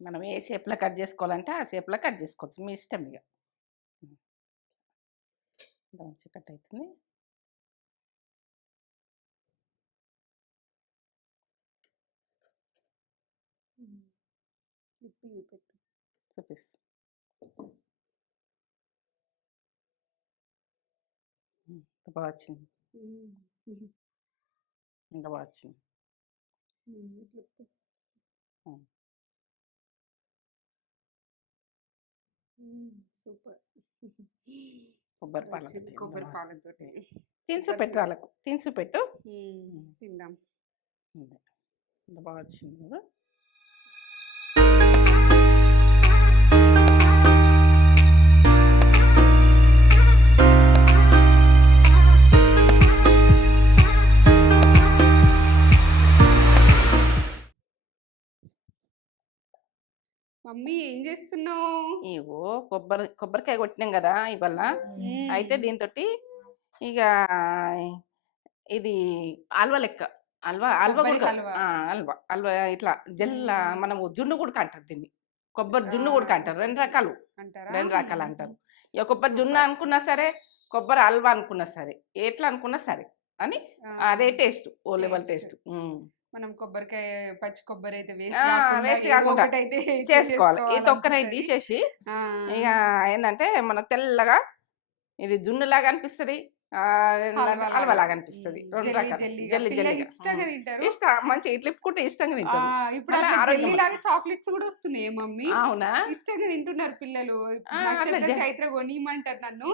మనం ఏ షేప్లో కట్ చేసుకోవాలంటే ఆ షేప్లో కట్ చేసుకోవచ్చు. మీ ఇష్టం ఇక మంచిగా కట్ అవుతుంది చూపిస్తా. బాగా వచ్చింది. ఇంత బాగా వచ్చింది. సూపర్. కొబ్బరి పాలు వచ్చింది కొబ్బరి పాలతోటి. తినుసు పెట్టు. వాళ్ళకు. తినుసు పెట్టు. తిందాం. ఇంత బాగా వచ్చింది కదా? మమ్మీ ఏం చేస్తున్నావు? ఇగో కొబ్బరి కొబ్బరికాయ కొట్టినాం కదా ఇవాళ. అయితే దీంతో ఇక ఇది అల్వా లెక్క అల్వా అల్వా కూడా. అల్వా అల్వా ఇట్లా జల్ల. మనము జున్ను కూడా అంటారు దీన్ని. కొబ్బరి జున్ను కూడా అంటారు రెండు రకాలు. అంటారా రెండు రకాలు అంటారు. ఇక కొబ్బరి జున్ను. అనుకున్నా సరే కొబ్బరి హల్వా అనుకున్నా సరే ఎట్లా అనుకున్నా సరే అని అదే టేస్ట్ ఓ లెవెల్. టేస్ట్. మనం కొబ్బరికాయ పచ్చి కొబ్బరి అయితే వేస్ట్ కాకుండా చేసుకోవాలి. ఈ తొక్కన చేసుకోవాలనిపిస్తది. తీసేసి ఇక ఏంటంటే మనకు తెల్లగా ఇది జున్ను లాగా అనిపిస్తుంది. హల్వా హల్వా లాగా లాగా. అనిపిస్తుంది. జెల్లీ. జల్లి ఇష్టంగా తింటారు. ఇష్టం మంచి ఇట్లా ఇప్పుకుంటే ఇష్టంగా తింటారు. ఇప్పుడు మళ్ళా అట్లా ఆరోగ్యం జెల్లీ లాగా చాక్లెట్స్ కూడా వస్తున్నాయి మమ్మీ. అవునా? ఇష్టంగా తింటున్నారు పిల్లలు. చైత్ర కొనియమంటారు నన్ను.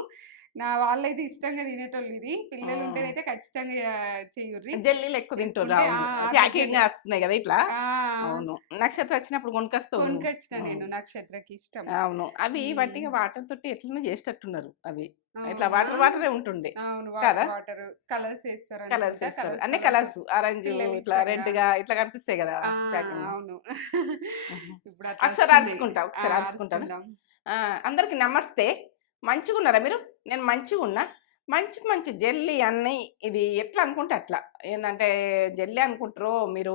నా వాళ్ళైతే ఇష్టంగా తినేటోళ్ళు ఇది పిల్లలు. ఉంటేనైతే ఖచ్చితంగా చెయ్యుర్రి జల్లీలు ఎక్కువ తింటారు చేసుకుంటే, అవును ఆ, అట్లా ప్యాకింగ్. వస్తున్నాయి కదా ఇట్లా అవును నక్షత్రం వచ్చినప్పుడు కొనుకొస్తావు నువ్వు. కొనుకొచ్చిన. నేను నక్షత్రకి ఇష్టం అవును అవి. వట్టిగా వాటర్ తోటి ఎట్లనో చేసేటట్టున్నారు అవి ఇట్లా? వాటర్ వాటరే ఉంటుండే అవును? వాటర్ కలర్స్ వేస్తారు కలర్స్ వేస్తారు అన్ని. కలర్స్ ఆరెంజ్ ఇట్లా. రెడ్గా ఇట్లా కనిపిస్తాయి కదా అవును. ఇప్పుడు ఒకసారి. అరుచుకుంటా, ఒకసారి అరుచుకుంటాను. అందరికి నమస్తే మంచిగా ఉన్నారా మీరు? నేను మంచిగా ఉన్నా మంచి మంచి జెల్లీ అన్నీ ఇది ఎట్లా అనుకుంటే అట్లా. ఏంటంటే జెల్లీ అనుకుంటారో మీరు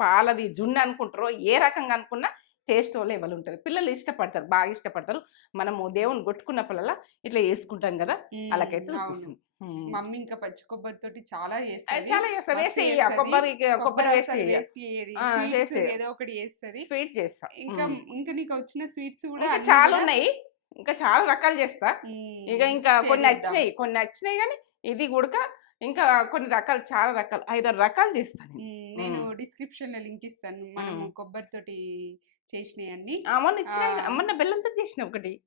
పాలది జున్ను అనుకుంటారో ఏ రకంగా అనుకున్నా టేస్ట్ లెవెల్ ఉంటుంది పిల్లలు ఇష్టపడతారు బాగా ఇష్టపడతారు. మనము దేవుని కొట్టుకున్నప్పుడల్లా ఇట్లా వేసుకుంటాం కదా. అలాగైతే. మమ్మీ ఇంకా పచ్చి కొబ్బరి తోటి చాలా అది చేస్తుంది చాలా చేస్తా. కొబ్బరి కొబ్బరి చేయదు. ఏదో ఒకటి చేస్తుంది. స్వీట్ చేస్తా. ఇంకా. ఇంకా నీకు వచ్చిన స్వీట్స్ కూడా చాలా ఉన్నాయి. ఇంకా చాలా రకాలు చేస్తా. ఇక ఇంకా కొన్ని. నచ్చినాయి కొన్ని నచ్చినాయి కానీ ఇది కూడా ఇంకా కొన్ని రకాలు చాలా రకాలు ఐదారు రకాలు చేస్తాను నేను. డిస్క్రిప్షన్లో లింక్ ఇస్తాను. మనం. కొబ్బరి తోటి చేసినవి అన్ని. మొన్న ఇచ్చిన. మొన్న బెల్లంతో చేసిన ఒకటి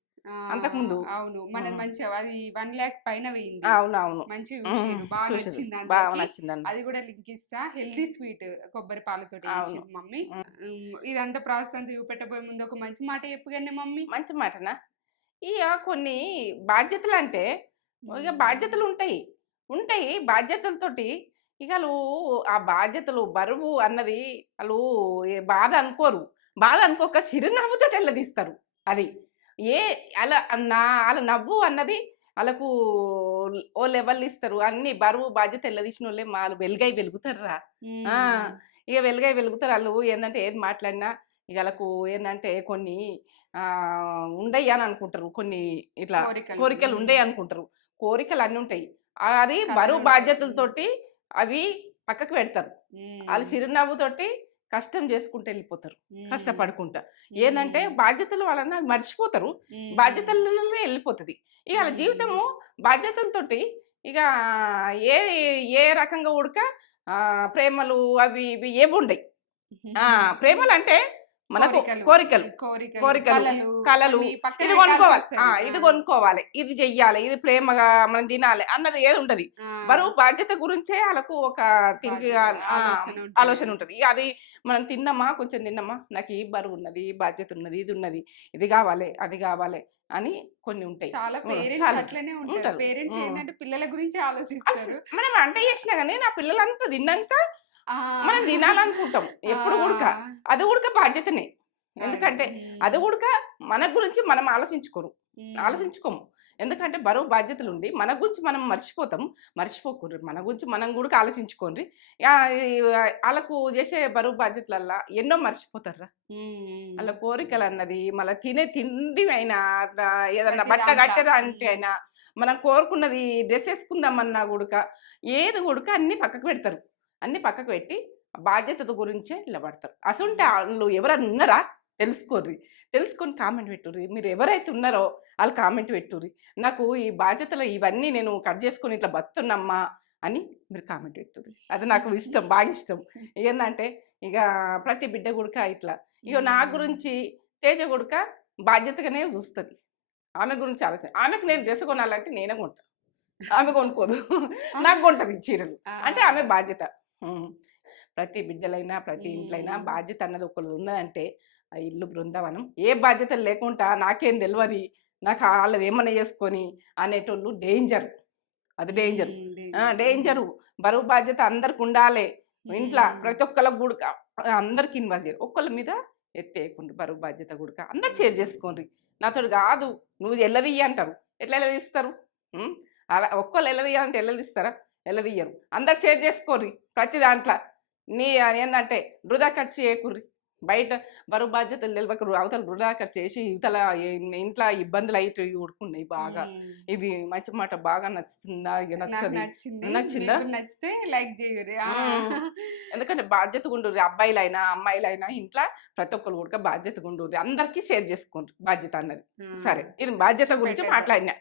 అంతకుముందు. అవును. మనది మ్మ్. మంచిగా అది వన్ ల్యాక్ పైన వేయింది అవును అవును చూసిర్రు. బాగా. నచ్చింది బాగా నచ్చిందండి అది కూడా లింక్ ఇస్తా. హెల్దీ స్వీట్ కొబ్బరి. చేసింది మమ్మీ. ఇదంతా ప్రాసెస్ అంతా చూపెట్టబోయే ముందు ఒక మంచి మాట చెప్పుగానే మమ్మీ. మంచి మాటనా? ఇక కొన్ని బాధ్యతలు అంటే ఇక బాధ్యతలు ఉంటాయి ఉంటాయి బాధ్యతలతోటి ఇక వాళ్ళు ఆ బాధ్యతలు బరువు అన్నది వాళ్ళు బాధ అనుకోరు. బాధ అనుకోక చిరునవ్వుతో వెళ్ళదీస్తారు అది. ఏ అలా నా వాళ్ళ నవ్వు అన్నది వాళ్ళకు ఓ లెవెల్ ఇస్తారు అన్ని బరువు బాధ్యత వెళ్ళదీసిన వాళ్ళే వాళ్ళు వెలుగై ఆ, ఇక వెలుగై వెలుగుతారు వాళ్ళు ఏంటంటే ఏది మాట్లాడినా ఇక వాళ్ళకు ఏంటంటే కొన్ని ఉండయి అని అనుకుంటారు. కొన్ని ఇట్లా కోరికలు. ఉండయి అనుకుంటారు. కోరికలు అన్నీ ఉంటాయి. అది బరువు. బాధ్యతలతోటి అవి పక్కకు పెడతారు. వాళ్ళు చిరునవ్వుతోటి కష్టం చేసుకుంటూ వెళ్ళిపోతారు. కష్టపడుకుంటా. ఏంటంటే బాధ్యతలు వలన మర్చిపోతారు. ఉమ్, బాధ్యతలలోనే వెళ్ళిపోతుంది. ఇక వాళ్ళ. జీవితము బాధ్యతలతోటి ఇక ఏ ఏ రకంగా ఉడక ప్రేమలు అవి ఇవి ఏవి ఉండయి. ప్రేమలు అంటే మనకు కోరికలు కోరికలు పక్కన ఇది కొనుక్కోవాలి. ఇది కొనుక్కోవాలి. ఇది చెయ్యాలి ఇది ప్రేమగా మనం తినాలి అన్నది ఏది ఉండదు ఆ, బరువు బాధ్యత గురించే వాళ్ళకు ఒక థింక్ ఆలోచన ఉంటది. ఉంటుంది. అది మనం తిన్నామా కొంచెం తిన్నామా నాకు ఈ బరువు ఉన్నది ఈ బాధ్యత ఉన్నది ఇది ఉన్నది ఇది కావాలి అది కావాలి అని కొన్ని ఉంటాయి. చాలా పేరెంట్స్. అట్లనే ఉంటారు. పేరెంట్స్. ఏంటంటే పిల్లల గురించి ఆలోచిస్తారు. మనం వంట చేసినా కానీ నా పిల్లలంతా తిన్నాక మనం తినాలనుకుంటాం. ఎప్పుడు ఉడక. అది ఉడక బాధ్యతనే. ఎందుకంటే అది ఉడక మన గురించి మనం ఆలోచించుకోరు. ఆలోచించుకోము. ఎందుకంటే బరువు బాధ్యతలు ఉండి మన గురించి మనం మర్చిపోతాం. మర్చిపోకూడదు. మన గురించి మనం కూడా ఆలోచించుకోండి. వాళ్ళకు చేసే బరువు బాధ్యతలల్లా ఎన్నో మర్చిపోతారా వాళ్ళ కోరికలు అన్నది మళ్ళీ తినే తిండి అయినా ఏదన్నా బట్ట దాంట్లో. కట్టడానికి అయినా మనం కోరుకున్నది డ్రెస్ వేసుకుందామన్నా గుడక ఏది గుడక అన్ని పక్కకు పెడతారు. అన్ని పక్కకు పెట్టి బాధ్యత గురించే నిలబడతారు. అసలు వాళ్ళు ఎవరైనా ఉన్నారా? తెలుసుకోర్రి. తెలుసుకొని కామెంట్ పెట్టుర్రి. మీరు ఎవరైతే ఉన్నారో వాళ్ళు కామెంట్ పెట్టుర్రి. నాకు ఈ బాధ్యతలు ఇవన్నీ నేను కట్ చేసుకొని ఇట్లా బతున్నమ్మా అని మీరు కామెంట్ పెట్టుర్రి. అది నాకు ఇష్టం బాగా ఇష్టం. ఏంటంటే ఇక ప్రతి బిడ్డ గుడక ఇట్లా. ఇక నా గురించి తేజ గుడక బాధ్యతగానే చూస్తుంది. ఆమె గురించి ఆలోచన. ఆమెకు నేను డ్రెస్ కొనాలంటే నేనే కొంటా. ఆమె కొనుక్కోదు. నాకు కొంటది చీరలు. అంటే ఆమె బాధ్యత. ప్రతి బిడ్డలైనా ప్రతి ఇంట్లైనా. బాధ్యత అన్నది ఒకరు ఉన్నదంటే ఆ ఇల్లు బృందావనం. ఏ బాధ్యత లేకుండా నాకేం తెలియదు నాకు వాళ్ళది ఏమన్నా చేసుకొని అనేటోళ్ళు డేంజర్. అది డేంజర్. డేంజరు. బరువు బాధ్యత అందరికి ఉండాలి. ఇంట్లో ప్రతి ఒక్కళ్ళకి గుడక అందరికి ఇన్వాల్వ్ చేయరు ఒక్కళ్ళ మీద ఎత్తేయకుండా బరువు బాధ్యత గుడక అందరు షేర్ చేసుకోండి. నాతో కాదు. నువ్వు ఎల్లదీయ అంటారు. ఎట్లా ఎల్లదీస్తారు? అలా ఒక్కళ్ళు ఎల్లదీయాలంటే ఎల్లదీస్తారా ఎల్లదీయరు అందరు షేర్ చేసుకోర్రి ప్రతి దాంట్లో. నీ ఏంటంటే వృధా ఖర్చు చేయకుర్రి. బయట బరువు బాధ్యతలు తెలియకరు అవతల వృధా ఖర్చు చేసి ఇవతల ఇంట్లో ఇబ్బందులు అయితే ఊరుకున్నాయి బాగా. ఇవి మంచి మాట బాగా నచ్చుతుందా? నచ్చది. నచ్చింది. నచ్చితే లైక్ చేయరు. ఎందుకంటే బాధ్యత గుండూరి అబ్బాయిలైనా అమ్మాయిలైనా ఇంట్లో ప్రతి ఒక్కరు కూడా బాధ్యత గుండూరి అందరికీ షేర్ చేసుకోండి బాధ్యత అన్నది. సరే. ఇది బాధ్యత గురించి. మాట్లాడినా.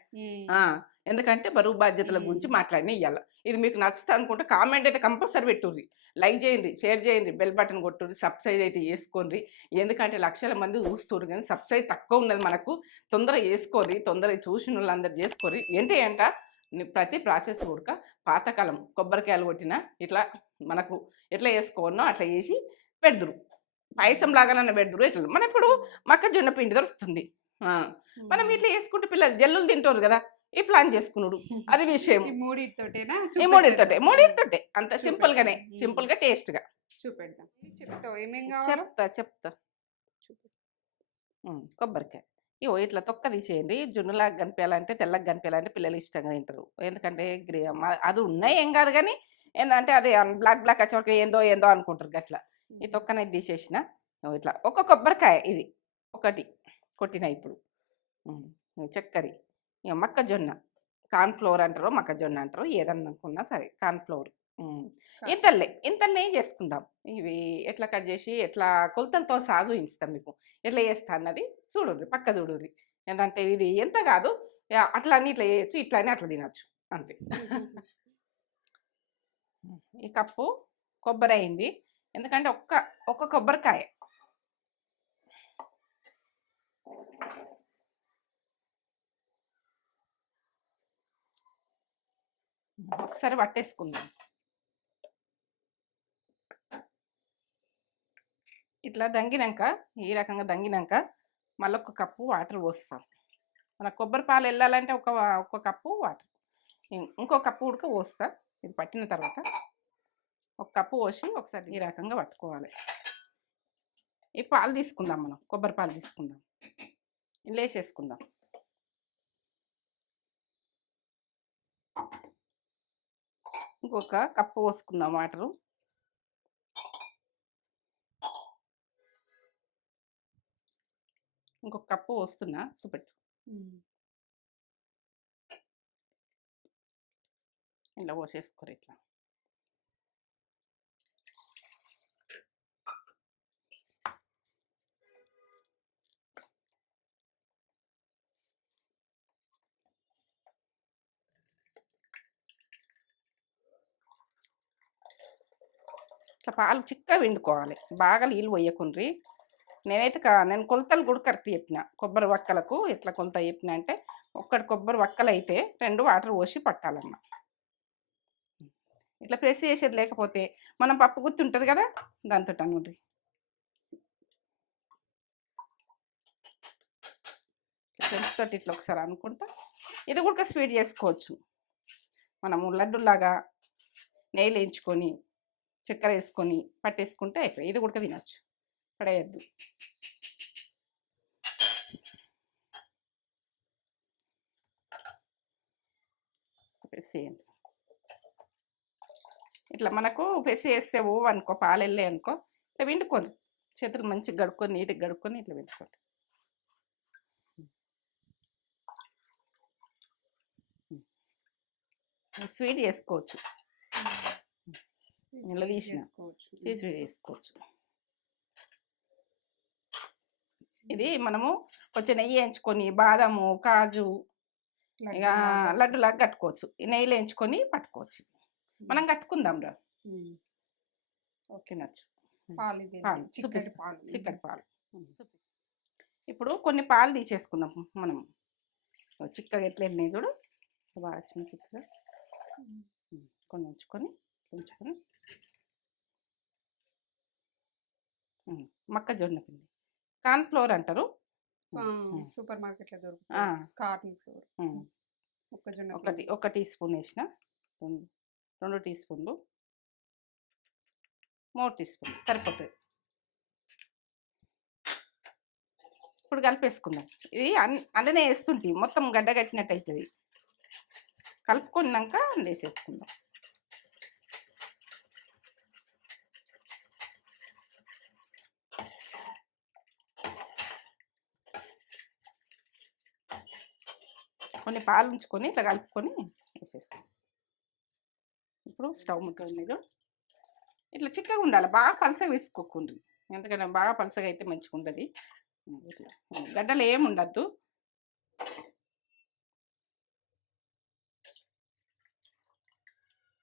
ఎందుకంటే బరువు బాధ్యతల గురించి. మాట్లాడినా ఇవ్వాలి ఇది మీకు నచ్చుతా అనుకుంటే కామెంట్ అయితే కంపల్సరీ పెట్టుర్రి. లైక్ చేయండి షేర్ చేయండి బెల్ బటన్ కొట్టుర్రి సబ్స్క్రైబ్ అయితే చేసుకోండి. ఎందుకంటే లక్షల మంది చూస్తున్నారు కానీ సబ్స్క్రైబ్ తక్కువ ఉన్నది మనకు. తొందరగా వేసుకోరి తొందరగా చూసిన వాళ్ళందరూ చేసుకోరి ఏంటి అంట ప్రతి ప్రాసెస్ కూడా పాతకాలం కొబ్బరికాయలు కొట్టిన ఇట్లా మనకు ఎట్లా వేసుకోనో అట్లా వేసి పెడుదురు పాయసం లాగానన్న పెడుదురు ఇట్లా మన ఇప్పుడు మొక్కజొన్న పిండి దొరుకుతుంది. మనం ఇట్లా వేసుకుంటే పిల్లలు జల్లులు తింటారు కదా. ఈ ప్లాన్ చేసుకున్నాడు అది విషయం. ఈ మూడింతోటే మూడింతోటే అంత. సింపుల్ గానే. సింపుల్గా టేస్ట్గా చూపెడతాం చెప్తా చెప్తా. కొబ్బరికాయ. ఇగో ఇట్లా తొక్క తీసేయండి. జున్నులాగా కనిపించాలంటే తెల్లగా కనిపించాలంటే పిల్లలు ఇష్టంగా తింటారు. ఎందుకంటే గ్రే అది ఉన్నాయి ఏం కాదు కానీ ఏంటంటే అది బ్లాక్ బ్లాక్ వచ్చేవరకు ఏందో ఏందో అనుకుంటారు గట్లా. ఈ తొక్కనైతే తీసేసిన. ఇట్లా. ఒక కొబ్బరికాయ ఇది. ఒకటి కొట్టిన ఇప్పుడు. చక్కెర. మొక్కజొన్న. కార్న్ఫ్లోర్ అంటారు మొక్కజొన్న అంటారు ఏదన్నా అనుకున్నా సరే కార్న్ఫ్లోర్ ఇంతల్లే ఇంతల్లే చేసుకుందాం? ఇవి ఎట్లా కట్ చేసి ఎట్లా కొలతలతో సాగు ఇస్తాం మీకు. ఎట్లా చేస్తా అన్నది చూడుర్రి పక్క చూడుర్రి. ఏంటంటే ఇది ఎంత కాదు అట్లా అని ఇట్లా చేయొచ్చు ఇట్లా అని అట్లా తినచ్చు అంతే. ఈ కప్పు కొబ్బరి అయింది. ఎందుకంటే ఒక్క ఒక్క కొబ్బరికాయ. ఒకసారి పట్టేసుకుందాం. ఇట్లా దంగినాక ఈ రకంగా దంగినాక మళ్ళీ ఒక కప్పు వాటర్ పోస్తాం. మన కొబ్బరి పాలు వెళ్ళాలంటే ఒక ఒక కప్పు వాటర్. ఇంకో కప్పు ఉడక పోస్తా. ఇది పట్టిన తర్వాత ఒక కప్పు పోసి ఒకసారి ఈ రకంగా పట్టుకోవాలి. ఈ పాలు తీసుకుందాం మనం కొబ్బరి పాలు తీసుకుందాం. ఇలా వేసేసుకుందాం ఇంకొక కప్పు పోసుకుందాం వాటరు. ఇంకొక కప్పు పోస్తున్నా చూపెట్టు. ఇలా పోసేసుకోరు ఇట్లా పాలు చిక్క వండుకోవాలి బాగా నీళ్ళు పోయకుండ్రి. నేనైతే కా నేను కొలతలు కూడా కరెక్ట్ చెప్పిన. కొబ్బరి వక్కలకు ఎట్లా కొలత చెప్పిన అంటే ఒక్కటి కొబ్బరి వక్కలు అయితే రెండు వాటర్ పోసి పట్టాలన్న. ఇట్లా ప్రెస్ చేసేది లేకపోతే మనం పప్పు గుత్తి ఉంటుంది కదా దాంతో ఫ్రెండ్స్ తోటి ఇట్లా ఒకసారి అనుకుంటా. ఇది కూడా స్వీట్ చేసుకోవచ్చు. మనము లడ్డులాగా నెయ్యి వేయించుకొని చక్కెర వేసుకొని పట్టేసుకుంటే అయిపోయి. ఇది కూడా తినచ్చు. పడేయద్దు ఇట్లా మనకు ప్రెస్ చేస్తే ఓ అనుకో పాలు వెళ్ళాయి అనుకో ఇట్లా విండుకోండి చేతులు మంచిగా గడుక్కొని నీట్గా గడుక్కొని ఇట్లా విండుకోండి స్వీట్ చేసుకోవచ్చు చేసుకోవచ్చు. తీసి చేసుకోవచ్చు ఇది మనము కొంచెం నెయ్యి వేయించుకొని బాదము కాజు ఇక లడ్డూలాగా. కట్టుకోవచ్చు. ఈ నెయ్యిలో వేయించుకొని పట్టుకోవచ్చు. మనం కట్టుకుందాం రా. ఉమ్. తినచ్చు పాలు పాలు, చిక్కటి. పాలు. చిక్కటి పాలు. ఇప్పుడు కొన్ని పాలు తీసేసుకుందాం మనం. చిక్కగా ఎట్లా వెళ్ళినాయి చూడు. బాగా చిన్న చిక్కగా. కొన్ని ఉంచుకొని ఉంచుకొని ఉమ్, మొక్కజొన్న పిండి. కార్న్ ఫ్లోర్ అంటారు. సూపర్ మార్కెట్లో దొరుకుతుంది కార్న్ ఫ్లోర్. మొక్కజొన్న ఒకటి ఒక టీ స్పూన్ వేసిన. రెండు టీ స్పూన్లు. మూడు టీ స్పూన్లు. సరిపోతుంది ఇప్పుడు కలిపేసుకుందాం. ఇది అన్ అందులోనే వేస్తుంటే. మొత్తం గడ్డ కట్టినట్టు అవుతుంది కలుపుకున్నాక వేసేసుకుందాం కొన్ని పాలు ఉంచుకొని ఇట్లా కలుపుకొని వేసేస్తాం. ఇప్పుడు స్టవ్ ముక్క మీద ఇట్లా చిక్కగా ఉండాలి. బాగా పలసగా వేసుకోకుండా ఎందుకంటే బాగా పలసగా అయితే మంచిగా ఉంటుంది ఇట్లా గడ్డలు ఏమి ఉండద్దు.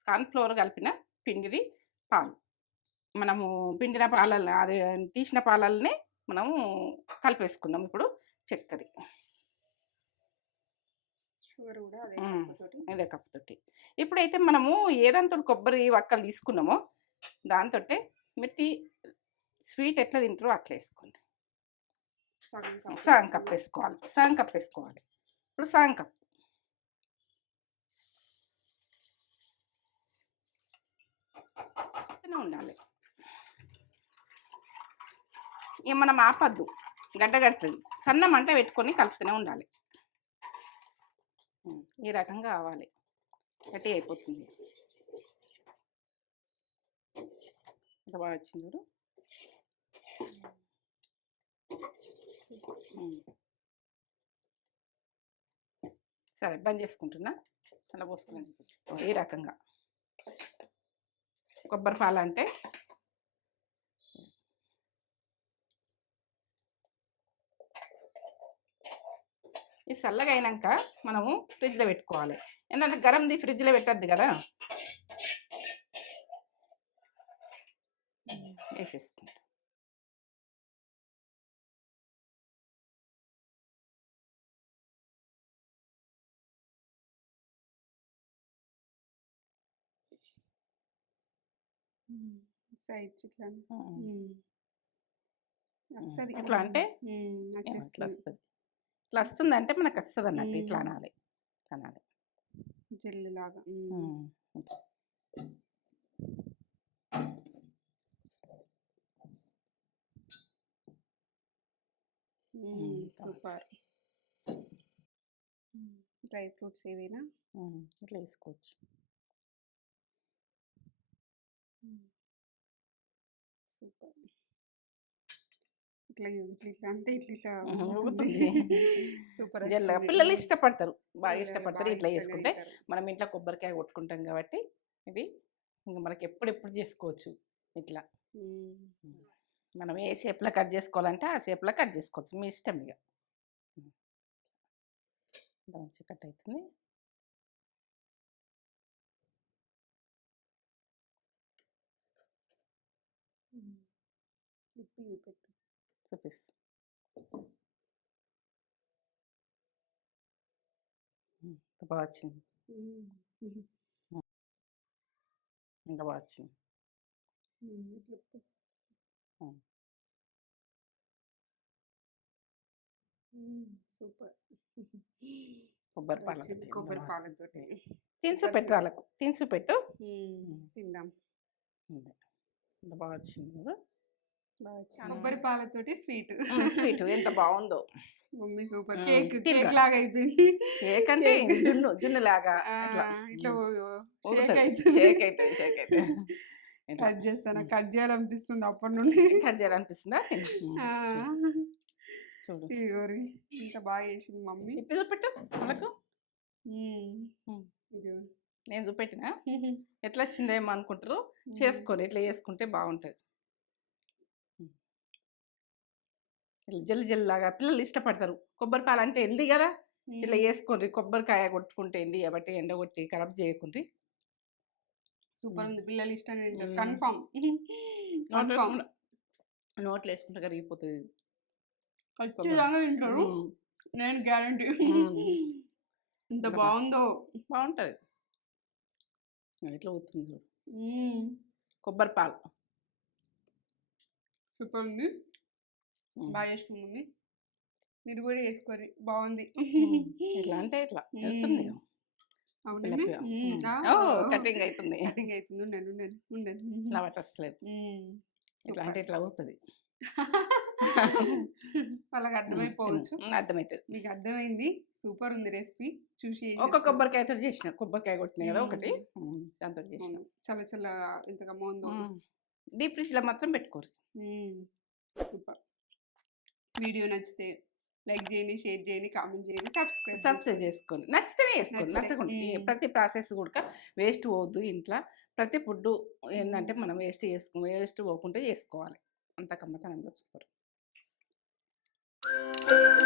కార్న్ఫ్లోర్ కలిపిన పిండిది పాలు. మనము పిండిన పాలల్ని అది తీసిన పాలల్ని మనము కలిపేసుకున్నాం ఇప్పుడు చక్కెర. షుగర్ కూడా అదే. కప్పుతోటి. ఇప్పుడైతే మనము ఏదంతో కొబ్బరి వక్కలు తీసుకున్నామో దాంతో మిర్చి స్వీట్ ఎట్లా తింటారో అట్లా వేసుకోండి. సగం కప్. వేసుకోవాలి. సగం కప్ వేసుకోవాలి. ఇప్పుడు సగం కప్. ఉండాలి. ఇక మనం ఆపద్దు. గడ్డ కడుతుంది. సన్న మంట పెట్టుకొని కలుపుతూనే ఉండాలి. ఈ రకంగా కావాలి గట్టి అయిపోతుంది. ఎంత బాగా వచ్చింది చూడు. సరే బంద్ చేసుకుంటున్నా. అలా పోసుకున్నాను ఈ రకంగా. కొబ్బరి పాలు అంటే ఈ చల్లగా అయినాక మనము ఫ్రిడ్జ్లో పెట్టుకోవాలి. ఎందుకంటే గరంది ఫ్రిడ్జ్లో పెట్టద్దు కదా? వేసేసుకుంటాం. సైడ్స్ ఇట్లా. వస్తుంది. అంటే? ఇట్లా వస్తుంది ఇట్లా వస్తుంది అంటే మనకు వస్తుంది అన్నట్టు ఇట్లా. అనాలి అనాలి జెల్ లాగా. సూపర్ డ్రై ఫ్రూట్స్ ఏవైనా. ఇట్లా వేసుకోవచ్చు. సూపర్. ఇట్లా ఇట్లా ఇట్లా అంటే ఇట్లా. ఊగుతుంది. సూపర్ జల్లగా వచ్చింది. పిల్లలు ఇష్టపడతారు బాగా పిల్లలు ఇష్టపడతారు బాగా ఇట్లా చేసుకుంటే. మనం ఇంట్లో కొబ్బరికాయ కొట్టుకుంటాం కాబట్టి ఇది ఇంకా మనకి ఎప్పుడెప్పుడు చేసుకోవచ్చు ఇట్లా. మనం ఏ షేప్లో కట్ చేసుకోవాలంటే ఆ షేప్లో కట్ చేసుకోవచ్చు మీ ఇష్టం ఇక ఇంత మంచిగా కట్ అవుతుంది మ్మ్. ఇప్పి చూపెట్టు మ్మ్. మ్మ్. సూపర్ కొబ్బరి పాలు వచ్చింది ఒకటి కొబ్బరి. పాలతోటి తినుసు సూపర్ పెట్టు సూపర్. వాళ్ళకు తినుసు పెట్టు. తిందాం బాగా వచ్చింది చూడు. కొబ్బరి పాలతోటి స్వీట్. స్వీట్ ఎంత బాగుందో. Mummy super. కేక్. కేక్ లాగా అయిపోయింది. కేక్ అంటే. జున్ను జున్ను లాగా ఇట్లా షేక్. అవుతుంది షేక్ అవుతుంది షేక్ అవుతుంది ఇట్లా. కట్ చేస్తాను. కట్ చేయాలనిపిస్తుంది అప్పటి నుండి కట్ చేయాలనిపిస్తుందా? చూడు. ఇదిగోరి ఇంత బాగా చేసింది మమ్మీ. ఇప్పి చూపెట్టు వాళ్ళకు. నేను చూపెట్టినా? ఎట్లా వచ్చిందేమో అనుకుంటారు. చేసుకోరు ఇట్లా చేసుకుంటే బాగుంటుంది. ఇట్లా జల్లి జల్లిలాగా పిల్లలు ఇష్టపడతారు. కొబ్బరి పాలు అంటే ఎండి కదా ఇట్లా. వేసుకోండి కొబ్బరికాయ కొట్టుకుంటే ఎండి కాబట్టి ఎండగొట్టి ఖరాబ్ చేయకుండ్రి. సూపర్ ఉంది పిల్లలు ఇష్టంగా. కన్ఫామ్ నోట్లో కన్ఫామ్. వేసుకుంటే నోట్లో వేసుకుంటే కరిగిపోతుంది ఖచ్చితంగా తింటారు. నేను గ్యారంటీ. ఇట్లా బాగుందో. బాగుంటుంది. ఇట్లా అవుతుంది చూడు. కొబ్బరి పాలు. సూపర్ ఉంది. బాగా చేసుకున్నాం మమ్మీ మీరు కూడా వేసుకోరు బాగుంది. ఇట్లా అంటే ఇట్లా వెళ్తుంది కటింగ్ అవుతుంది కటింగ్ అవుతుంది ఉండండి ఉండండి ఇట్లా పట్టట్లేదు మ్మ్. ఇట్లా అంటే. ఇట్లా అవుతుంది. వాళ్ళకి అర్థమైపోవచ్చు. అర్థమవుతుంది మీకు అర్థమైంది. సూపర్ ఉంది రెసిపీ. చూసి ఒక చేసేసుకో. కొబ్బరికాయతో చేసిన. కొబ్బరికాయ కొట్టిన కదా ఒకటి. దాంతో చేసిన. చల్ల చల్ల ఇంతగా బాగుందో డీప్ ఫ్రిడ్జ్లో మాత్రం పెట్టుకోరు. సూపర్. వీడియో నచ్చితే లైక్ చేయండి షేర్ చేయండి కామెంట్ చేయండి సబ్స్క్రైబ్ సబ్స్క్రైబ్ చేసుకోండి. నచ్చితే చేసుకోండి. నచ్చకుండా ప్రతి ప్రాసెస్ కూడా వేస్ట్ పోవద్దు ఇంట్లో. ప్రతి ఫుడ్ ఏంటంటే మనం వేస్ట్ చేసుకో వేస్ట్ పోకుండా చేసుకోవాలి. అంత కమ్మతనంగా you.